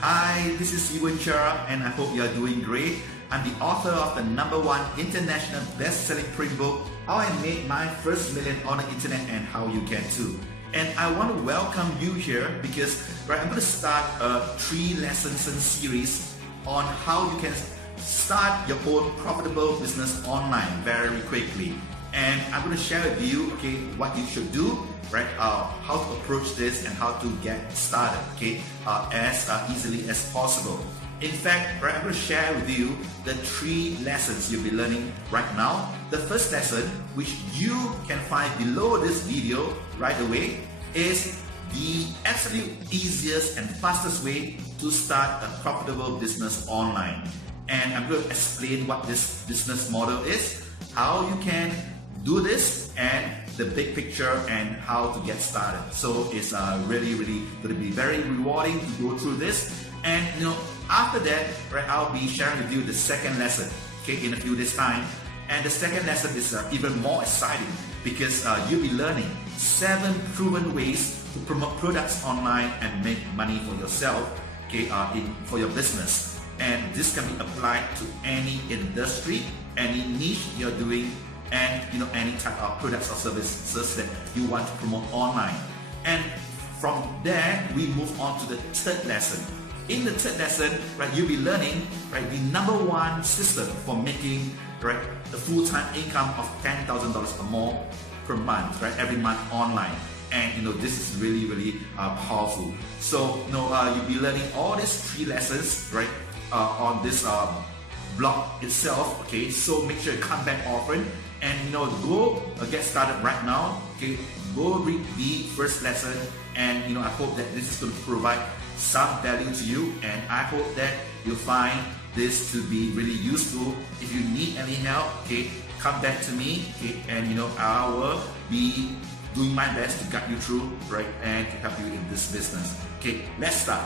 Hi, this is Ewan Chera and I hope you are doing great. I'm the author of the #1 international best-selling print book, How I Made My First Million on the Internet and How You Can Too. And I want to welcome you here because I'm going to start a 3-lesson series on how you can start your own profitable business online very quickly. And I'm going to share with you, what you should do, how to approach this and how to get started, as easily as possible. In fact, I'm going to share with you the 3 lessons you'll be learning right now. The first lesson, which you can find below this video right away, is the absolute easiest and fastest way to start a profitable business online. And I'm going to explain what this business model is, how you can do this, and the big picture and how to get started. So it's really going to be very rewarding to go through this. And after that, I'll be sharing with you the second lesson, in a few days time. And the second lesson is even more exciting because you'll be learning 7 proven ways to promote products online and make money for yourself, for your business. And this can be applied to any industry, any niche you're doing, and any type of products or services that you want to promote online. And from there, we move on to the third lesson. In the third lesson, you'll be learning the #1 system for making the full-time income of $10,000 or more per month, every month online. And this is really powerful. So you'll be learning all these 3 lessons on this blog itself. So make sure you come back often and go get started right now. Go read the first lesson, and I hope that this is going to provide some value to you, and I hope that you'll find this to be really useful. If you need any help, come back to me, and I will be doing my best to guide you through, and to help you in this business. Let's start.